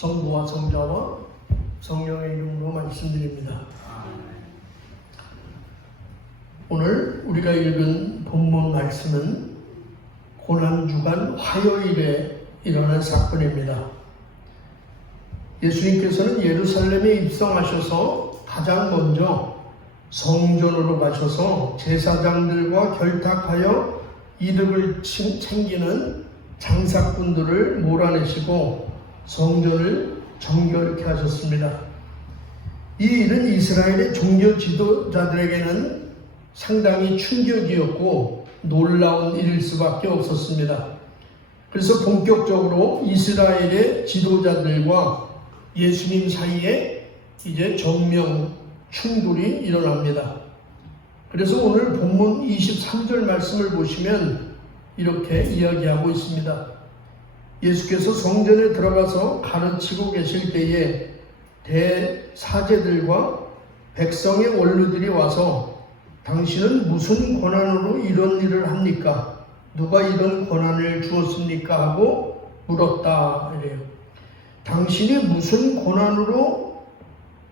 성부와 성자와 성령의 이름으로 말씀드립니다. 오늘 우리가 읽은 본문 말씀은 고난주간 화요일에 일어난 사건입니다. 예수님께서는 예루살렘에 입성하셔서 가장 먼저 성전으로 가셔서 제사장들과 결탁하여 이득을 챙기는 장사꾼들을 몰아내시고 성전을 정결케 하셨습니다. 이 일은 이스라엘의 종교 지도자들에게는 상당히 충격이었고 놀라운 일일 수밖에 없었습니다. 그래서 본격적으로 이스라엘의 지도자들과 예수님 사이에 이제 정면 충돌이 일어납니다. 그래서 오늘 본문 23절 말씀을 보시면 이렇게 이야기하고 있습니다. 예수께서 성전에 들어가서 가르치고 계실 때에 대사제들과 백성의 원로들이 와서 당신은 무슨 권한으로 이런 일을 합니까? 누가 이런 권한을 주었습니까? 하고 물었다 이래요. 당신이 무슨 권한으로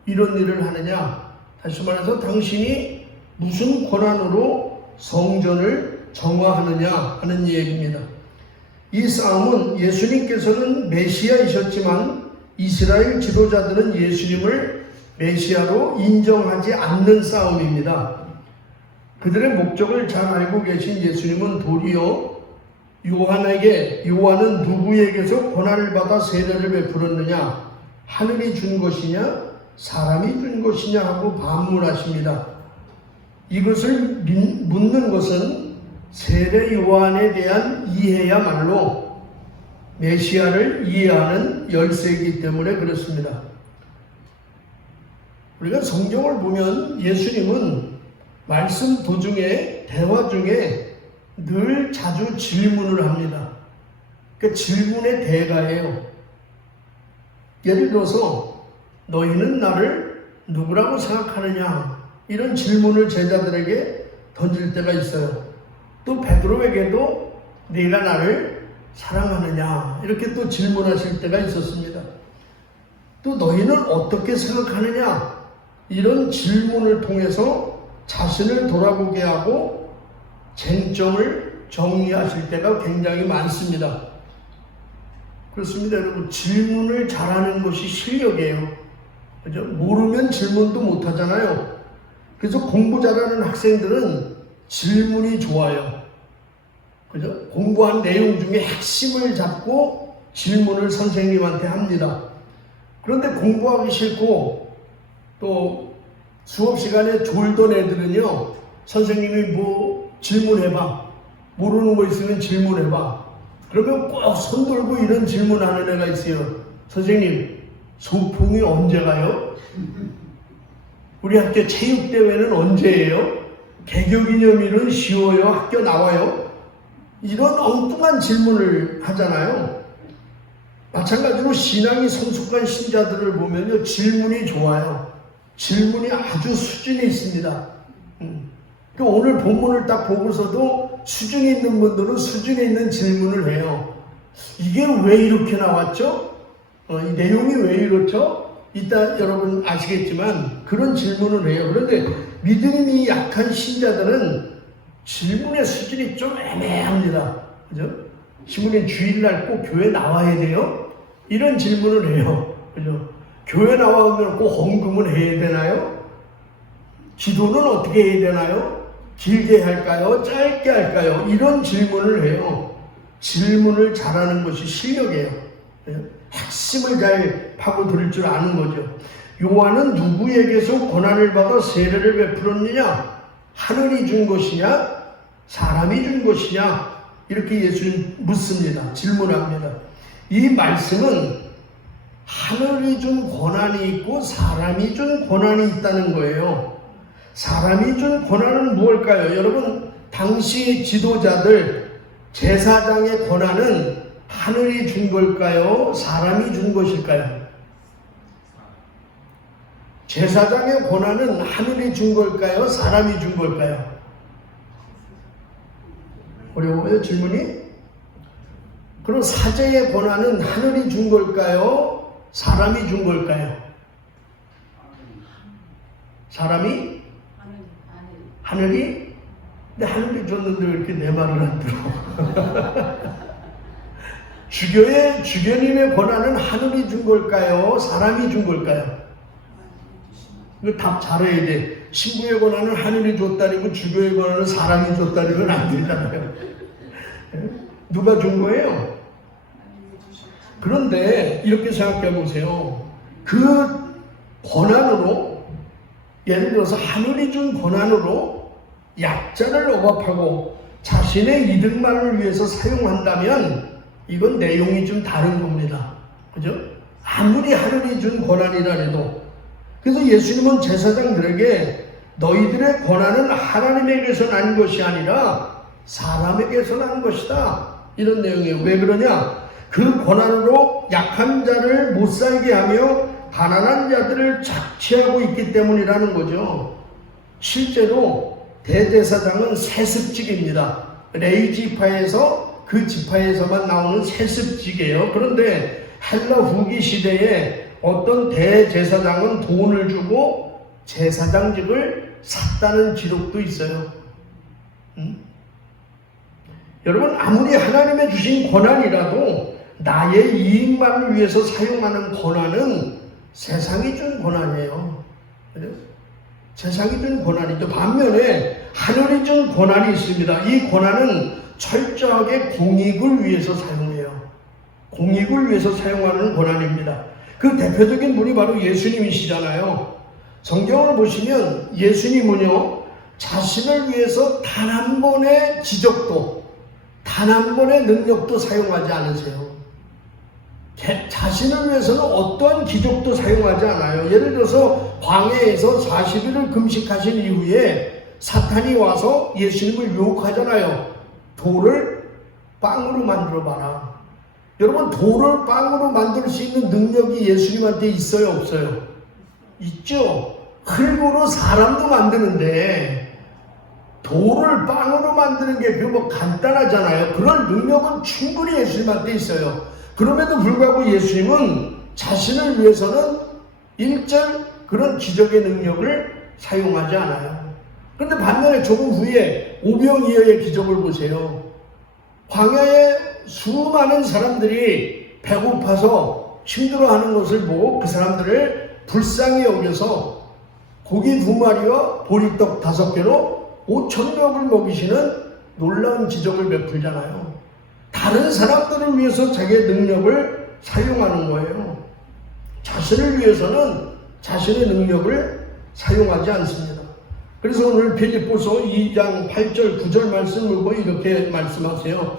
이런 일을 하느냐? 다시 말해서 당신이 무슨 권한으로 성전을 정화하느냐 하는 얘기입니다. 이 싸움은 예수님께서는 메시아이셨지만 이스라엘 지도자들은 예수님을 메시아로 인정하지 않는 싸움입니다. 그들의 목적을 잘 알고 계신 예수님은 도리어 요한은 누구에게서 권한을 받아 세례를 베풀었느냐? 하늘이 준 것이냐? 사람이 준 것이냐? 하고 반문하십니다. 이것을 묻는 것은 세례 요한에 대한 이해야말로 메시아를 이해하는 열쇠이기 때문에 그렇습니다. 우리가 성경을 보면 예수님은 말씀 도중에 대화 중에 늘 자주 질문을 합니다. 그 질문의 대가예요. 예를 들어서 너희는 나를 누구라고 생각하느냐? 이런 질문을 제자들에게 던질 때가 있어요. 또 베드로에게도 네가 나를 사랑하느냐? 이렇게 또 질문하실 때가 있었습니다. 또 너희는 어떻게 생각하느냐? 이런 질문을 통해서 자신을 돌아보게 하고 쟁점을 정리하실 때가 굉장히 많습니다. 그렇습니다, 여러분. 질문을 잘하는 것이 실력이에요. 그죠? 모르면 질문도 못 하잖아요. 그래서 공부 잘하는 학생들은 질문이 좋아요. 그죠? 공부한 내용 중에 핵심을 잡고 질문을 선생님한테 합니다. 그런데 공부하기 싫고 또 수업 시간에 졸던 애들은요, 선생님이 뭐 질문해봐. 모르는 거 있으면 질문해봐. 그러면 꼭 손 들고 이런 질문하는 애가 있어요. 선생님, 소풍이 언제 가요? 우리 학교 체육대회는 언제예요? 개교기념일은 쉬워요? 학교 나와요? 이런 엉뚱한 질문을 하잖아요. 마찬가지로 신앙이 성숙한 신자들을 보면요, 질문이 좋아요. 질문이 아주 수준이 있습니다. 오늘 본문을 딱 보고서도 수준이 있는 분들은 수준이 있는 질문을 해요. 이게 왜 이렇게 나왔죠? 이 내용이 왜 이렇죠? 이따 여러분 아시겠지만 그런 질문을 해요. 그런데 믿음이 약한 신자들은 질문의 수준이 좀 애매합니다. 그죠? 신부님 주일날 꼭 교회 나와야 돼요? 이런 질문을 해요. 그죠? 교회 나오면 꼭 헌금을 해야 되나요? 기도는 어떻게 해야 되나요? 길게 할까요? 짧게 할까요? 이런 질문을 해요. 질문을 잘하는 것이 실력이에요. 핵심을 잘 파고들 줄 아는 거죠. 요한은 누구에게서 권한을 받아 세례를 베풀었느냐? 하늘이 준 것이냐? 사람이 준 것이냐? 이렇게 예수님 묻습니다. 질문합니다. 이 말씀은 하늘이 준 권한이 있고 사람이 준 권한이 있다는 거예요. 사람이 준 권한은 무엇일까요? 여러분, 당시 지도자들, 제사장의 권한은 하늘이 준 걸까요? 사람이 준 것일까요? 제사장의 권한은 하늘이 준 걸까요? 사람이 준 걸까요? 어려워요, 질문이? 그럼 사제의 권한은 하늘이 준 걸까요? 사람이 준 걸까요? 사람이? 하늘이? 근데 하늘이 줬는데 왜 이렇게 내 말을 안 들어? 주교님의 권한은 하늘이 준 걸까요? 사람이 준 걸까요? 이거 답 잘해야 돼. 신부의 권한은 하늘이 줬다리고 주교의 권한은 사람이 줬다리면 안 되잖아요. 누가 준 거예요? 그런데 이렇게 생각해 보세요. 그 권한으로, 예를 들어서 하늘이 준 권한으로 약자를 억압하고 자신의 이득만을 위해서 사용한다면 이건 내용이 좀 다른 겁니다. 그죠? 아무리 하늘이 준 권한이라 해도. 그래서 예수님은 제사장들에게 너희들의 권한은 하나님에게서 난 것이 아니라 사람에게서 난 것이다. 이런 내용이에요. 왜 그러냐? 그 권한으로 약한 자를 못 살게 하며 가난한 자들을 착취하고 있기 때문이라는 거죠. 실제로 대제사장은 세습직입니다. 레위 지파에서 그 지파에서만 나오는 세습직이에요. 그런데 헬라 후기 시대에 어떤 대제사장은 돈을 주고 제사장직을 샀다는 기록도 있어요. 여러분, 아무리 하나님의 주신 권한이라도 나의 이익만을 위해서 사용하는 권한은 세상이 준 권한이에요. 그죠? 세상이 준 권한이죠. 반면에 하늘이 준 권한이 있습니다. 이 권한은 철저하게 공익을 위해서 사용해요. 공익을 위해서 사용하는 권한입니다. 그 대표적인 분이 바로 예수님이시잖아요. 성경을 보시면 예수님은요, 자신을 위해서 단 한 번의 기적도, 단 한 번의 능력도 사용하지 않으세요. 자신을 위해서는 어떠한 기적도 사용하지 않아요. 예를 들어서 광야에서 40일을 금식하신 이후에 사탄이 와서 예수님을 유혹하잖아요. 돌을 빵으로 만들어 봐라. 여러분, 돌을 빵으로 만들 수 있는 능력이 예수님한테 있어요, 없어요? 있죠. 흙으로 사람도 만드는데 돌을 빵으로 만드는 게 뭐 간단하잖아요. 그런 능력은 충분히 예수님한테 있어요. 그럼에도 불구하고 예수님은 자신을 위해서는 일절 그런 기적의 능력을 사용하지 않아요. 그런데 반면에 조금 후에 오병이어의 기적을 보세요. 광야에 수많은 사람들이 배고파서 힘들어하는 것을 보고 그 사람들을 불쌍히 여겨서 고기 2마리와 보리떡 5개로 5,000명을 먹이시는 놀라운 기적을 베풀잖아요. 다른 사람들을 위해서 자기의 능력을 사용하는 거예요. 자신을 위해서는 자신의 능력을 사용하지 않습니다. 그래서 오늘 빌립보서 2장 8절 9절 말씀을 보고 이렇게 말씀하세요.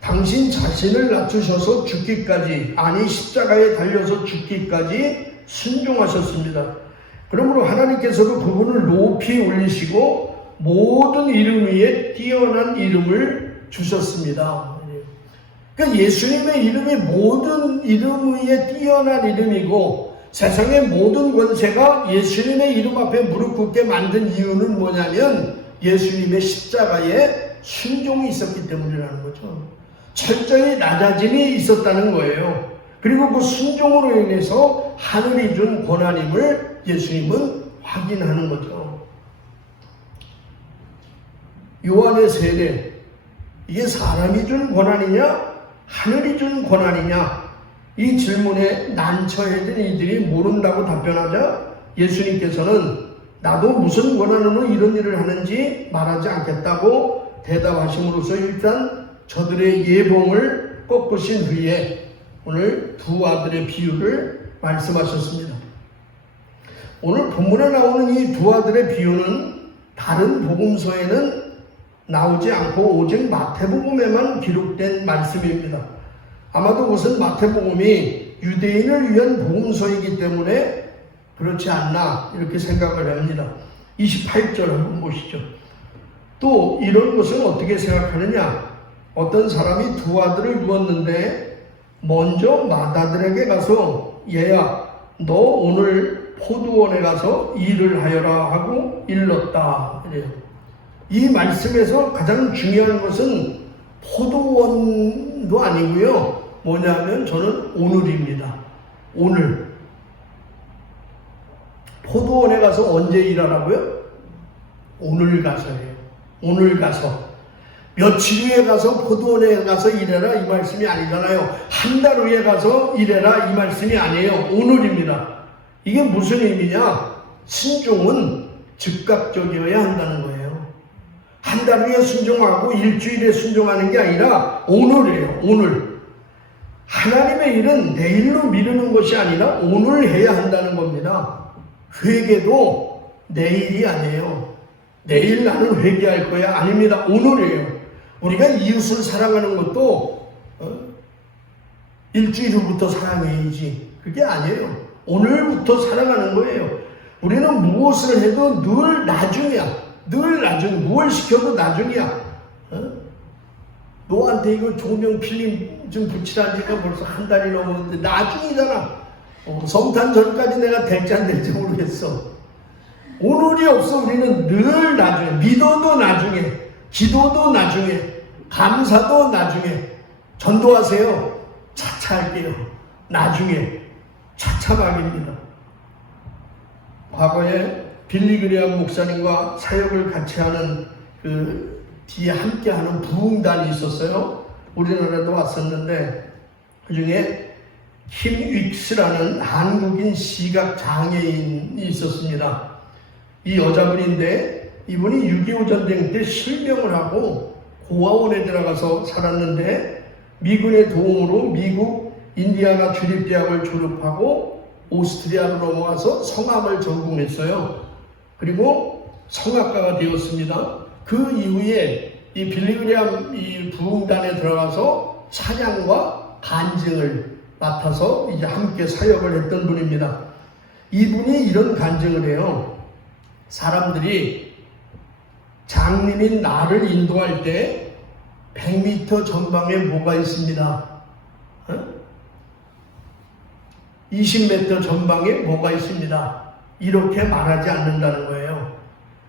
당신 자신을 낮추셔서 죽기까지, 아니 십자가에 달려서 죽기까지 순종하셨습니다. 그러므로 하나님께서도 그분을 높이 올리시고 모든 이름 위에 뛰어난 이름을 주셨습니다. 그러니까 예수님의 이름이 모든 이름 위에 뛰어난 이름이고 세상의 모든 권세가 예수님의 이름 앞에 무릎 꿇게 만든 이유는 뭐냐면 예수님의 십자가에 순종이 있었기 때문이라는 거죠. 철저히 낮아짐이 있었다는 거예요. 그리고 그 순종으로 인해서 하늘이 준 권한임을 예수님은 확인하는 거죠. 요한의 세례, 이게 사람이 준 권한이냐 하늘이 준 권한이냐, 이 질문에 난처해진 이들이 모른다고 답변하자 예수님께서는 나도 무슨 권한으로 이런 일을 하는지 말하지 않겠다고 대답하심으로써 일단 저들의 예봉을 꺾으신 후에 오늘 두 아들의 비유를 말씀하셨습니다. 오늘 본문에 나오는 이 두 아들의 비유는 다른 복음서에는 나오지 않고 오직 마태복음에만 기록된 말씀입니다. 아마도 그것은 마태복음이 유대인을 위한 복음서이기 때문에 그렇지 않나 이렇게 생각을 합니다. 28절 한번 보시죠. 또 이런 것은 어떻게 생각하느냐? 어떤 사람이 두 아들을 두었는데 먼저 맏아들에게 가서 얘야 너 오늘 포도원에 가서 일을 하여라 하고 일렀다. 이래요. 이 말씀에서 가장 중요한 것은 포도원도 아니고요. 뭐냐면 저는 오늘입니다. 오늘. 포도원에 가서 언제 일하라고요? 오늘 가서요. 오늘 가서. 며칠 후에 가서 포도원에 가서 일해라 이 말씀이 아니잖아요. 한 달 후에 가서 일해라 이 말씀이 아니에요. 오늘입니다. 이게 무슨 의미냐? 순종은 즉각적이어야 한다는 거예요. 한 달 후에 순종하고 일주일에 순종하는 게 아니라 오늘이에요. 오늘. 하나님의 일은 내일로 미루는 것이 아니라 오늘 해야 한다는 겁니다. 회개도 내일이 아니에요. 내일 나는 회개할 거야. 아닙니다. 오늘이에요. 우리가 이웃을 사랑하는 것도 일주일 후부터 사랑해야지. 그게 아니에요. 오늘부터 사랑하는 거예요. 우리는 무엇을 해도 늘 나중이야. 늘 나중. 무엇을 시켜도 나중이야. 너한테 이거 조명 필름 좀 붙이라는 지가 벌써 한 달이 넘었는데 나중이잖아. 성탄 전까지 내가 될지 안 될지 모르겠어. 오늘이 없어. 우리는 늘 나중에. 믿어도 나중에. 기도도 나중에. 감사도 나중에. 전도하세요. 차차 할게요. 나중에. 차차막입니다. 과거에 빌리그레암 목사님과 사역을 같이 하는 그 뒤에 함께 하는 부흥단이 있었어요. 우리나라도 왔었는데 그 중에 킴 윅스라는 한국인 시각 장애인이 있었습니다. 이 여자분인데 이분이 6.25 전쟁 때 실명을 하고 고아원에 들어가서 살았는데 미군의 도움으로 미국 인디아나 주립대학을 졸업하고 오스트리아로 넘어가서 성악을 전공했어요. 그리고 성악가가 되었습니다. 그 이후에 이 빌리그레암 이 부흥단에 들어가서 찬양과 간증을 맡아서 이제 함께 사역을 했던 분입니다. 이분이 이런 간증을 해요. 사람들이 장님인 나를 인도할 때 100m 전방에 뭐가 있습니다. 20m 전방에 뭐가 있습니다. 이렇게 말하지 않는다는 거예요.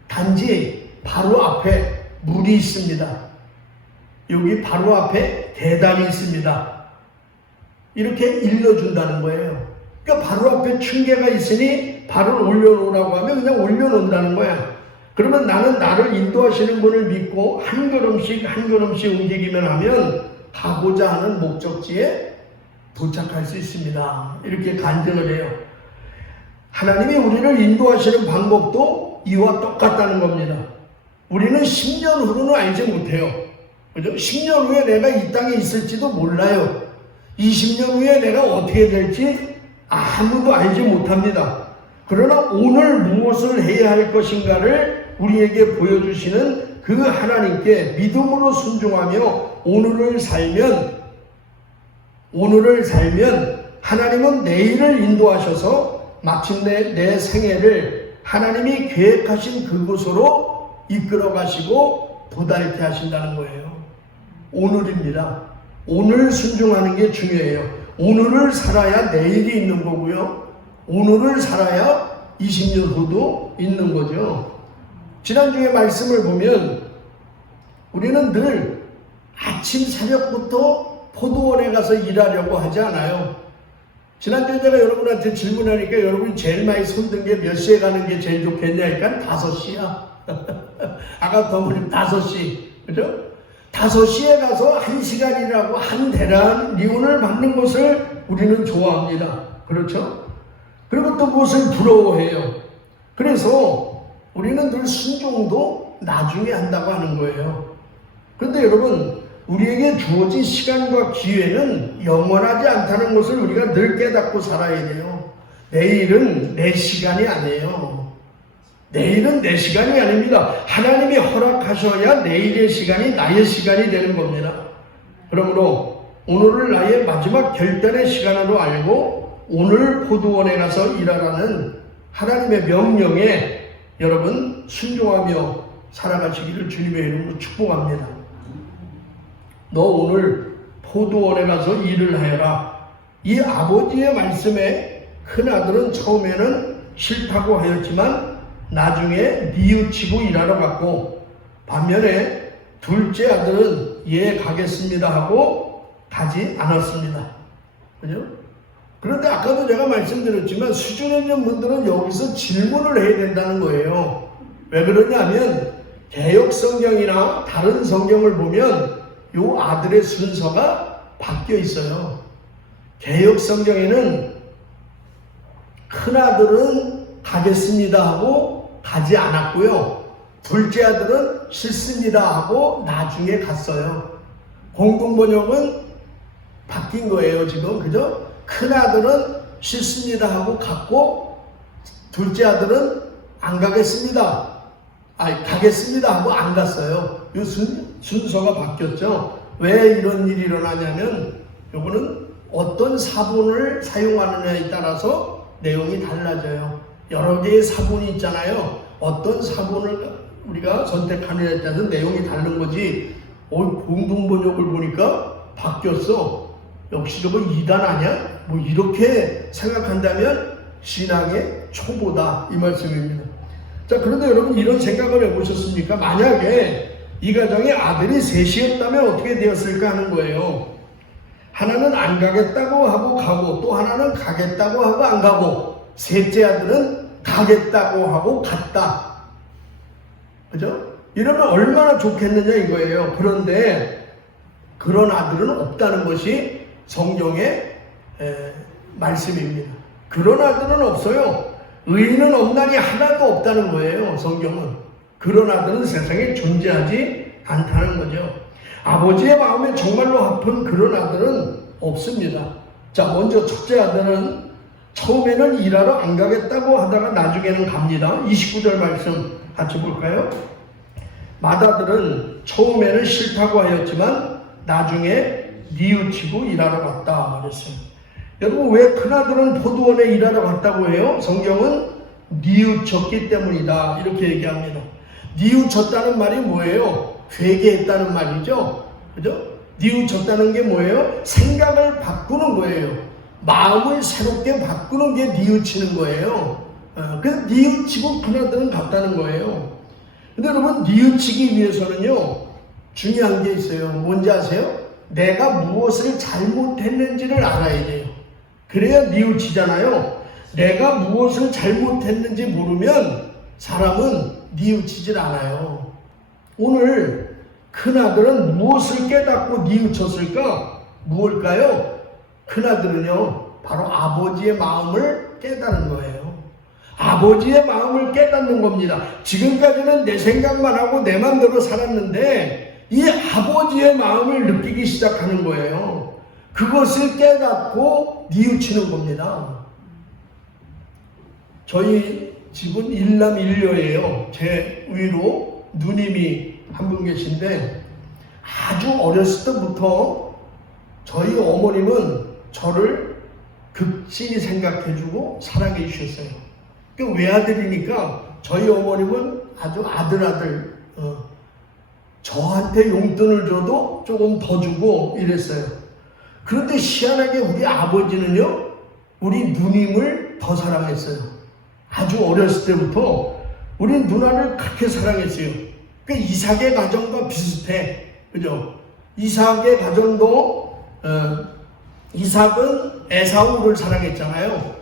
단지 바로 앞에 물이 있습니다. 여기 바로 앞에 계단이 있습니다. 이렇게 일러준다는 거예요. 그러니까 바로 앞에 층계가 있으니 발을 올려놓으라고 하면 그냥 올려놓는다는 거야. 그러면 나는 나를 인도하시는 분을 믿고 한 걸음씩 한 걸음씩 움직이면 하면 가고자 하는 목적지에 도착할 수 있습니다. 이렇게 간증을 해요. 하나님이 우리를 인도하시는 방법도 이와 똑같다는 겁니다. 우리는 10년 후로는 알지 못해요. 그죠? 10년 후에 내가 이 땅에 있을지도 몰라요. 20년 후에 내가 어떻게 될지 아무도 알지 못합니다. 그러나 오늘 무엇을 해야 할 것인가를 우리에게 보여주시는 그 하나님께 믿음으로 순종하며 오늘을 살면 하나님은 내일을 인도하셔서 마침내 내 생애를 하나님이 계획하신 그곳으로 이끌어 가시고 도달케 하신다는 거예요. 오늘입니다. 오늘 순종하는 게 중요해요. 오늘을 살아야 내일이 있는 거고요. 오늘을 살아야 20년 후도 있는 거죠. 지난주에 말씀을 보면 우리는 늘 아침 새벽부터 포도원에 가서 일하려고 하지 않아요. 지난주에 제가 여러분한테 질문하니까 여러분이 제일 많이 손든 게 몇 시에 가는 게 제일 좋겠냐 하니까 5시야. 아까 더불님 5시. 그죠? 5시에 가서 1시간이라고 한 대란 리온을 받는 것을 우리는 좋아합니다. 그렇죠? 그리고 또 그것을 부러워해요. 그래서 우리는 늘 순종도 나중에 한다고 하는 거예요. 그런데 여러분, 우리에게 주어진 시간과 기회는 영원하지 않다는 것을 우리가 늘 깨닫고 살아야 돼요. 내일은 내 시간이 아니에요. 내일은 내 시간이 아닙니다. 하나님이 허락하셔야 내일의 시간이 나의 시간이 되는 겁니다. 그러므로 오늘을 나의 마지막 결단의 시간으로 알고 오늘 포도원에 가서 일하라는 하나님의 명령에 여러분 순종하며 살아가시기를 주님의 이름으로 축복합니다. 너 오늘 포도원에 가서 일을 하여라. 이 아버지의 말씀에 큰아들은 처음에는 싫다고 하였지만 나중에 뉘우치고 일하러 갔고, 반면에 둘째 아들은 예 가겠습니다 하고 가지 않았습니다. 그죠? 그런데 아까도 제가 말씀드렸지만 수준 있는 분들은 여기서 질문을 해야 된다는 거예요. 왜 그러냐면 개역 성경이나 다른 성경을 보면 요 아들의 순서가 바뀌어 있어요. 개역 성경에는 큰 아들은 가겠습니다 하고 가지 않았고요. 둘째 아들은 싫습니다 하고 나중에 갔어요. 공동번역은 바뀐 거예요, 지금. 그죠? 큰 아들은 싫습니다 하고 갔고, 둘째 아들은 안 가겠습니다. 가겠습니다 하고 안 갔어요. 이 순서가 바뀌었죠. 왜 이런 일이 일어나냐면, 요거는 어떤 사본을 사용하느냐에 따라서 내용이 달라져요. 여러 개의 사본이 있잖아요. 어떤 사본을 우리가 선택하느냐에 따라서 내용이 다른 거지. 공동번역을 보니까 바뀌었어. 역시 저거 이단 아니야? 뭐 이렇게 생각한다면 신앙의 초보다 이 말씀입니다. 자, 그런데 여러분 이런 생각을 해보셨습니까? 만약에 이 가정에 아들이 셋이었다면 어떻게 되었을까 하는 거예요. 하나는 안 가겠다고 하고 가고, 또 하나는 가겠다고 하고 안 가고, 셋째 아들은 가겠다고 하고 갔다. 그죠? 이러면 얼마나 좋겠느냐 이거예요. 그런데 그런 아들은 없다는 것이 성경의 말씀입니다. 그런 아들은 없어요. 의인은 없나니 하나도 없다는 거예요. 성경은. 그런 아들은 세상에 존재하지 않다는 거죠. 아버지의 마음에 정말로 합한 그런 아들은 없습니다. 자, 먼저 첫째 아들은 처음에는 일하러 안 가겠다고 하다가 나중에는 갑니다. 29절 말씀 같이 볼까요? 맏아들은 처음에는 싫다고 하였지만 나중에 뉘우치고 일하러 갔다 그랬어요. 여러분, 왜 큰아들은 포도원에 일하러 갔다고 해요? 성경은 뉘우쳤기 때문이다 이렇게 얘기합니다. 뉘우쳤다는 말이 뭐예요? 회개했다는 말이죠. 그죠? 뉘우쳤다는 게 뭐예요? 생각을 바꾸는 거예요. 마음을 새롭게 바꾸는 게 뉘우치는 거예요. 그래서 뉘우치고 큰아들은 갔다는 거예요. 근데 여러분, 뉘우치기 위해서는요 중요한 게 있어요. 뭔지 아세요? 내가 무엇을 잘못했는지를 알아야 돼요. 그래야 뉘우치잖아요. 내가 무엇을 잘못했는지 모르면 사람은 뉘우치질 않아요. 오늘 큰아들은 무엇을 깨닫고 뉘우쳤을까? 무엇일까요? 큰아들은요 바로 아버지의 마음을 깨닫는 거예요. 아버지의 마음을 깨닫는 겁니다. 지금까지는 내 생각만 하고 내 맘대로 살았는데 이 아버지의 마음을 느끼기 시작하는 거예요. 그것을 깨닫고 뉘우치는 겁니다. 저희 집은 일남일녀예요. 제 위로 누님이 한 분 계신데 아주 어렸을 때부터 저희 어머님은 저를 극진히 생각해주고 사랑해 주셨어요. 그 외아들이니까 저희 어머님은 아주 아들 저한테 용돈을 줘도 조금 더 주고 이랬어요. 그런데 희한하게 우리 아버지는요 우리 누님을 더 사랑했어요. 아주 어렸을 때부터 우리 누나를 그렇게 사랑했어요. 그 이삭의 가정과 비슷해. 그죠? 이삭의 가정도 이삭은 에사우를 사랑했잖아요.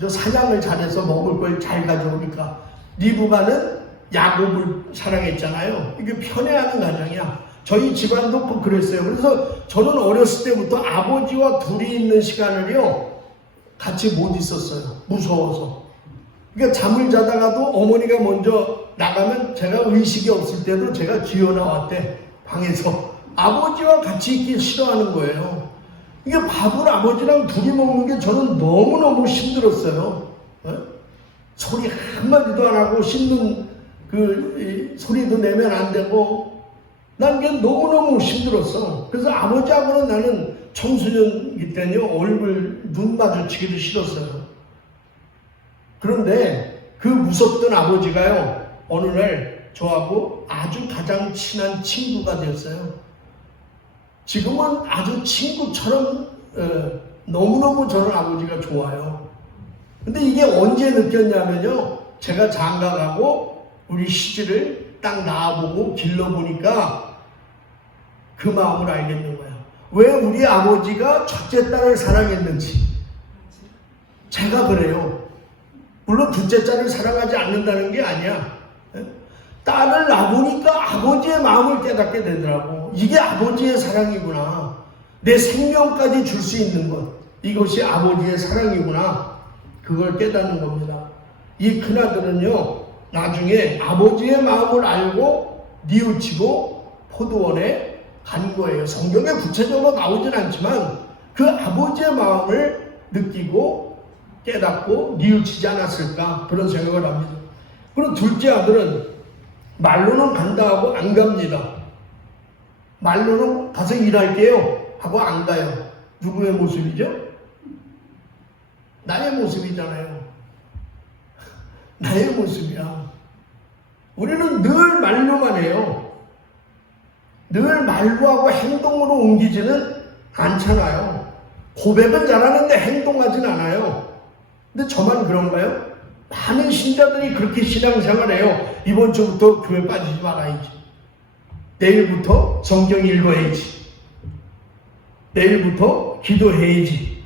저 사냥을 잘해서 먹을 걸 잘 가져오니까. 리브가는 야곱을 사랑했잖아요. 이게 편애하는 가정이야. 저희 집안도 그랬어요. 그래서 저는 어렸을 때부터 아버지와 둘이 있는 시간을요 같이 못 있었어요. 무서워서. 그러니까 잠을 자다가도 어머니가 먼저 나가면 제가 의식이 없을 때도 제가 기어 나왔대. 방에서. 아버지와 같이 있기 싫어하는 거예요. 이게 밥을 아버지랑 둘이 먹는 게 저는 너무너무 힘들었어요. 소리 한마디도 안 하고 씹는 그 소리도 내면 안 되고 난 그게 너무너무 힘들었어. 그래서 아버지하고는 나는 청소년기 때는요 얼굴 눈 마주치기도 싫었어요. 그런데 그 무섭던 아버지가요 어느 날 저하고 아주 가장 친한 친구가 되었어요. 지금은 아주 친구처럼 너무너무 저는 아버지가 좋아요. 근데 이게 언제 느꼈냐면요 제가 장가가고 우리 시집을 딱 낳아보고 길러보니까 그 마음을 알겠는 거야. 왜 우리 아버지가 첫째 딸을 사랑했는지. 제가 그래요. 물론 둘째 딸을 사랑하지 않는다는 게 아니야. 딸을 낳으니까 아버지의 마음을 깨닫게 되더라고. 이게 아버지의 사랑이구나. 내 생명까지 줄 수 있는 것. 이것이 아버지의 사랑이구나. 그걸 깨닫는 겁니다. 이 큰아들은요, 나중에 아버지의 마음을 알고 뉘우치고 포도원에 간 거예요. 성경에 구체적으로 나오진 않지만 그 아버지의 마음을 느끼고 깨닫고 뉘우치지 않았을까, 그런 생각을 합니다. 그럼 둘째 아들은 말로는 간다 하고 안 갑니다. 말로는 가서 일할게요 하고 안 가요. 누구의 모습이죠? 나의 모습이잖아요. 나의 모습이야. 우리는 늘 말로만 해요. 늘 말로 하고 행동으로 옮기지는 않잖아요. 고백은 잘하는데 행동하진 않아요. 근데 저만 그런가요? 많은 신자들이 그렇게 신앙생활해요. 이번 주부터 교회 빠지지 말아야지. 내일부터 성경 읽어야지. 내일부터 기도해야지.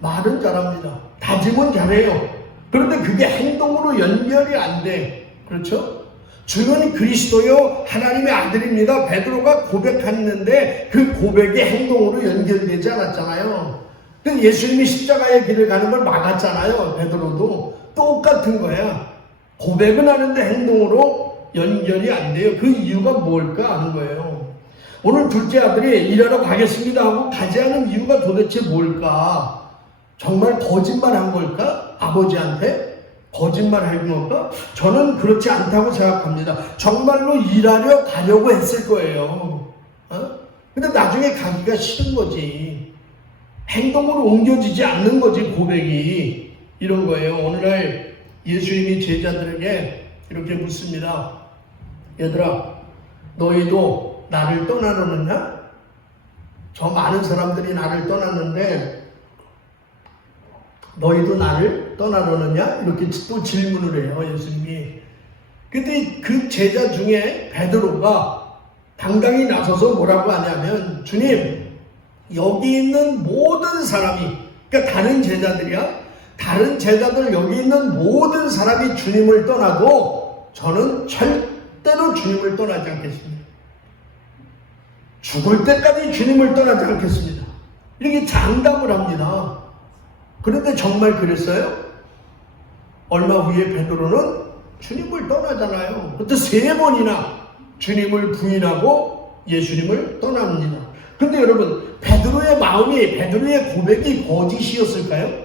말은 잘합니다. 다짐은 잘해요. 그런데 그게 행동으로 연결이 안 돼. 그렇죠? 주는 그리스도요 하나님의 아들입니다. 베드로가 고백했는데 그 고백이 행동으로 연결되지 않았잖아요. 예수님이 십자가의 길을 가는 걸 막았잖아요. 베드로도 똑같은 거야. 고백은 하는데 행동으로 연결이 안 돼요. 그 이유가 뭘까 하는 거예요. 오늘 둘째 아들이 일하러 가겠습니다 하고 가지 않은 이유가 도대체 뭘까? 정말 거짓말한 걸까? 아버지한테? 거짓말한 걸까? 저는 그렇지 않다고 생각합니다. 정말로 일하려 가려고 했을 거예요. 근데 나중에 가기가 싫은 거지. 행동으로 옮겨지지 않는 거지, 고백이. 이런 거예요. 오늘날 예수님이 제자들에게 이렇게 묻습니다. 얘들아, 너희도 나를 떠나려느냐? 저 많은 사람들이 나를 떠났는데 너희도 나를 떠나려느냐? 이렇게 또 질문을 해요, 예수님이. 근데 그 제자 중에 베드로가 당당히 나서서 뭐라고 하냐면, 주님, 여기 있는 모든 사람이, 그러니까 다른 제자들이야, 다른 제자들 여기 있는 모든 사람이 주님을 떠나도 저는 절대로 주님을 떠나지 않겠습니다. 죽을 때까지 주님을 떠나지 않겠습니다. 이렇게 장담을 합니다. 그런데 정말 그랬어요? 얼마 후에 베드로는 주님을 떠나잖아요. 그때 3번이나 주님을 부인하고 예수님을 떠납니다. 근데 여러분, 베드로의 마음이, 베드로의 고백이 거짓이었을까요?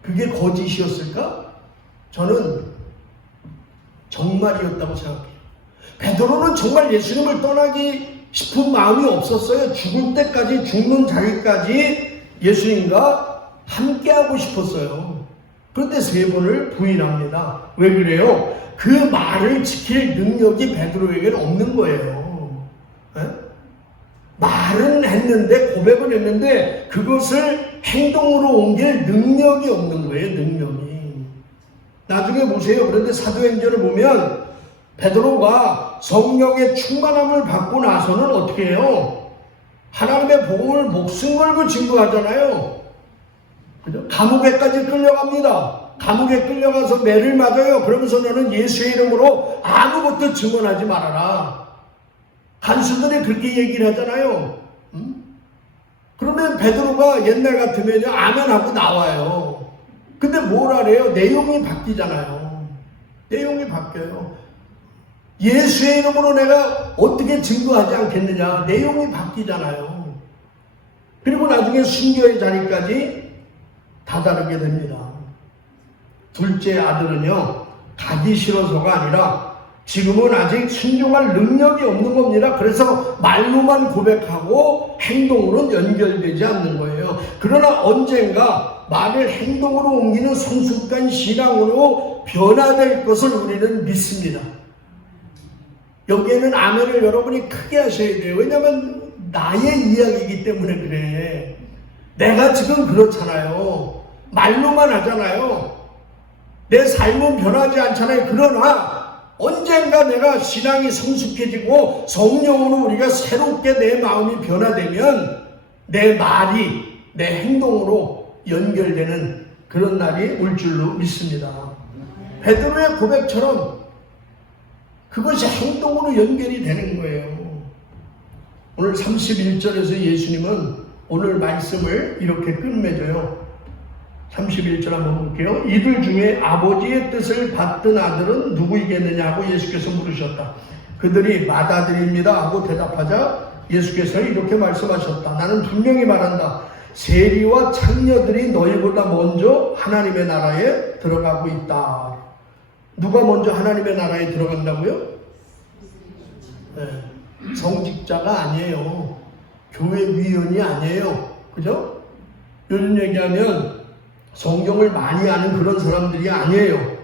그게 거짓이었을까? 저는 정말이었다고 생각해요. 베드로는 정말 예수님을 떠나기 싶은 마음이 없었어요. 죽을 때까지, 죽는 자리까지 예수님과 함께하고 싶었어요. 그런데 3번을 부인합니다. 왜 그래요? 그 말을 지킬 능력이 베드로에게는 없는 거예요. 에? 말은 했는데, 고백은 했는데 그것을 행동으로 옮길 능력이 없는 거예요. 능력이. 나중에 보세요. 그런데 사도행전을 보면 베드로가 성령의 충만함을 받고 나서는 어떻게 해요? 하나님의 복음을 목숨 걸고 증거하잖아요. 그죠? 감옥에까지 끌려갑니다. 감옥에 끌려가서 매를 맞아요. 그러면서 너는 예수의 이름으로 아무것도 증언하지 말아라. 간수들이 그렇게 얘기를 하잖아요. 그러면 베드로가 옛날 같으면 아멘하고 나와요. 근데 뭘 하래요? 내용이 바뀌잖아요. 내용이 바뀌어요. 예수의 이름으로 내가 어떻게 증거하지 않겠느냐. 내용이 바뀌잖아요. 그리고 나중에 순교의 자리까지 다다르게 됩니다. 둘째 아들은요, 가기 싫어서가 아니라 지금은 아직 순종할 능력이 없는 겁니다. 그래서 말로만 고백하고 행동으로는 연결되지 않는 거예요. 그러나 언젠가 말을 행동으로 옮기는 성숙한 신앙으로 변화될 것을 우리는 믿습니다. 여기에는 아멘을 여러분이 크게 하셔야 돼요. 왜냐하면 나의 이야기이기 때문에 그래. 내가 지금 그렇잖아요. 말로만 하잖아요. 내 삶은 변하지 않잖아요. 그러나 언젠가 내가 신앙이 성숙해지고 성령으로 우리가 새롭게 내 마음이 변화되면 내 말이 내 행동으로 연결되는 그런 날이 올 줄로 믿습니다. 베드로의 고백처럼 그것이 행동으로 연결이 되는 거예요. 오늘 31절에서 예수님은 오늘 말씀을 이렇게 끝맺어요. 31절 한번 볼게요. 이들 중에 아버지의 뜻을 받던 아들은 누구이겠느냐고 예수께서 물으셨다. 그들이 맏아들입니다 하고 대답하자 예수께서 이렇게 말씀하셨다. 나는 분명히 말한다. 세리와 창녀들이 너희보다 먼저 하나님의 나라에 들어가고 있다. 누가 먼저 하나님의 나라에 들어간다고요? 네. 성직자가 아니에요. 교회 위원이 아니에요. 그죠? 요즘 얘기하면 성경을 많이 아는 그런 사람들이 아니에요.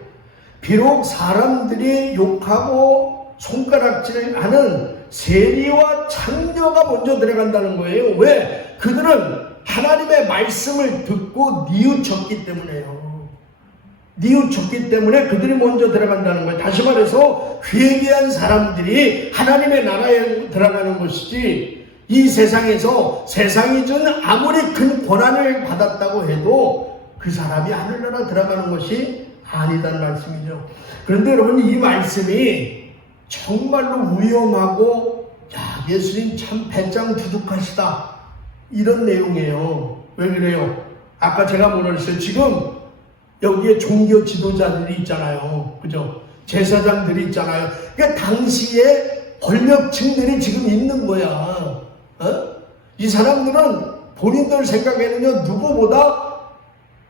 비록 사람들이 욕하고 손가락질하는 세리와 창녀가 먼저 들어간다는 거예요. 왜? 그들은 하나님의 말씀을 듣고 뉘우쳤기 때문에요. 뉘우쳤기 때문에 그들이 먼저 들어간다는 거예요. 다시 말해서 회개한 사람들이 하나님의 나라에 들어가는 것이지, 이 세상에서 세상이 준 아무리 큰 고난을 받았다고 해도 그 사람이 하늘나라 들어가는 것이 아니다는 말씀이죠. 그런데 여러분, 이 말씀이 정말로 위험하고, 야, 예수님 참 배짱 두둑하시다, 이런 내용이에요. 왜 그래요? 아까 제가 뭐라 그랬어요? 지금 여기에 종교 지도자들이 있잖아요. 그죠? 제사장들이 있잖아요. 그러니까 당시에 권력층들이 지금 있는 거야. 이 사람들은 본인들 생각에는요, 누구보다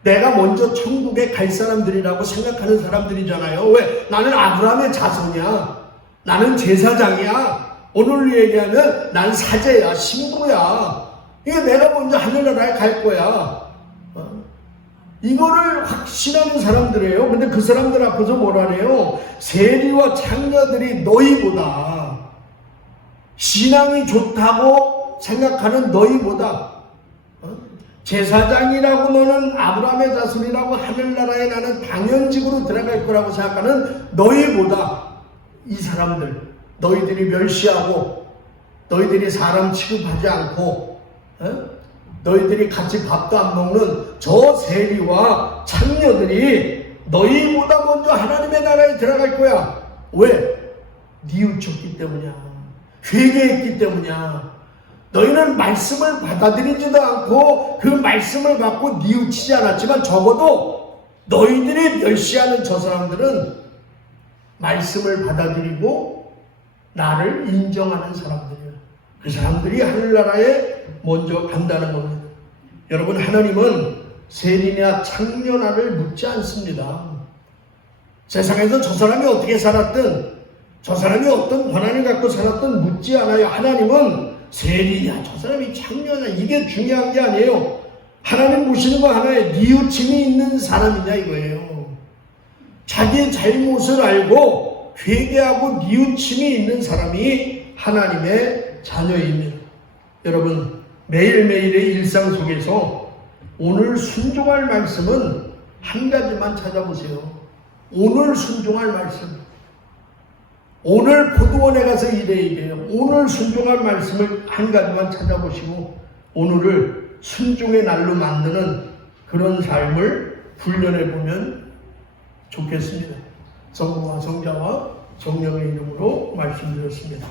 내가 먼저 천국에 갈 사람들이라고 생각하는 사람들이잖아요. 왜? 나는 아브라함의 자손이야. 나는 제사장이야. 오늘로 얘기하면 난 사제야, 신부야. 이게 내가 먼저 하늘나라에 갈 거야. 이거를 확신하는 사람들이에요. 근데 그 사람들 앞에서 뭐라 해요? 세리와 창녀들이 너희보다, 신앙이 좋다고 생각하는 너희보다, 제사장이라고 너는 아브라함의 자손이라고 하늘나라에 나는 당연직으로 들어갈 거라고 생각하는 너희보다, 이 사람들, 너희들이 멸시하고 너희들이 사람 취급하지 않고 너희들이 같이 밥도 안 먹는 저 세리와 창녀들이 너희보다 먼저 하나님의 나라에 들어갈 거야. 왜? 뉘우쳤기 때문이야. 회개했기 때문이야. 너희는 말씀을 받아들이지도 않고 그 말씀을 받고 뉘우치지 않았지만, 적어도 너희들이 멸시하는 저 사람들은 말씀을 받아들이고 나를 인정하는 사람들이에요. 그 사람들이 하늘나라에 먼저 간다는 겁니다. 여러분, 하나님은 세리나 창녀나를 묻지 않습니다. 세상에서 저 사람이 어떻게 살았든, 저 사람이 어떤 권한을 갖고 살았든 묻지 않아요. 하나님은 세리냐, 저 사람이 창녀냐, 이게 중요한 게 아니에요. 하나님 보시는 거 하나에 뉘우침이 있는 사람이냐 이거예요. 자기의 잘못을 알고 회개하고 뉘우침이 있는 사람이 하나님의 자녀입니다. 여러분, 매일매일의 일상 속에서 오늘 순종할 말씀은 한 가지만 찾아보세요. 오늘 순종할 말씀. 오늘 포도원에 가서 일해야, 오늘 순종할 말씀을 한 가지만 찾아보시고 오늘을 순종의 날로 만드는 그런 삶을 훈련해 보면 좋겠습니다. 성부와 성자와 성령의 이름으로 말씀드렸습니다.